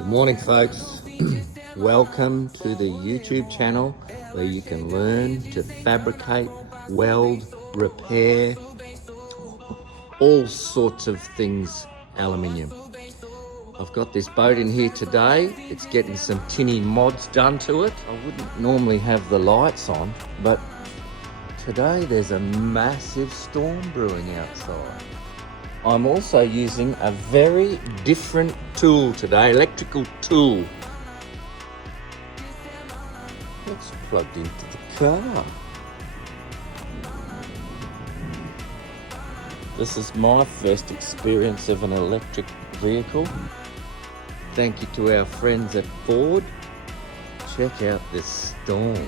Good morning, folks. Welcome to the YouTube channel where you can learn to fabricate, weld, repair, all sorts of things aluminium. I've got this boat in here today. It's getting some tinny mods done to it. I wouldn't normally have the lights on, but today there's a massive storm brewing outside. I'm also using a very different tool today, electrical tool. It's plugged into the car. This is my first experience of an electric vehicle. Thank you to our friends at Ford. Check out this storm.